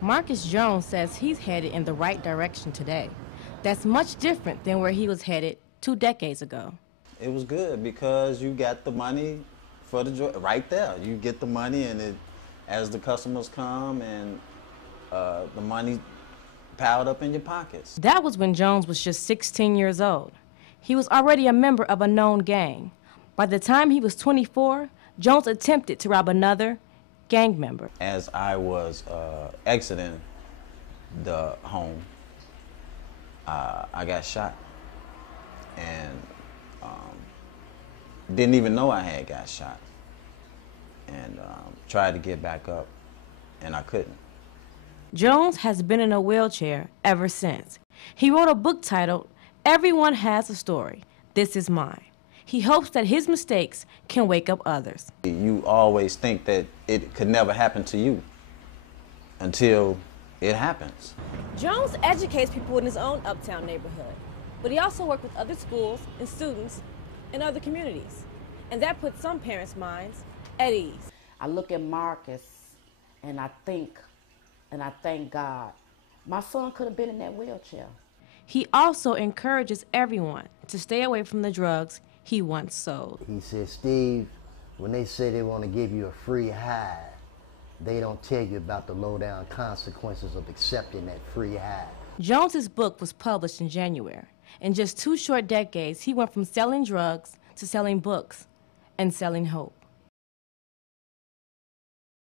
Marcus Jones says he's headed in the right direction today. That's much different than where he was headed 2 decades ago. It was good because you got the money for the right there. You get the money, and as the customers come, and the money piled up in your pockets. That was when Jones was just 16 years old. He was already a member of a known gang. By the time he was 24, Jones attempted to rob another gang member. As I was exiting the home, I got shot, and didn't even know I had got shot, and tried to get back up, and I couldn't. Jones has been in a wheelchair ever since. He wrote a book titled, "Everyone Has a Story. This is Mine." He hopes that his mistakes can wake up others. You always think that it could never happen to you until it happens. Jones educates people in his own uptown neighborhood, but he also works with other schools and students in other communities. And that puts some parents' minds at ease. I look at Marcus and I think, and I thank God, my son could have been in that wheelchair. He also encourages everyone to stay away from the drugs he once sold. He said, Steve, when they say they want to give you a free high, they don't tell you about the low-down consequences of accepting that free high. Jones's book was published in January. In just 2 short decades, he went from selling drugs to selling books and selling hope.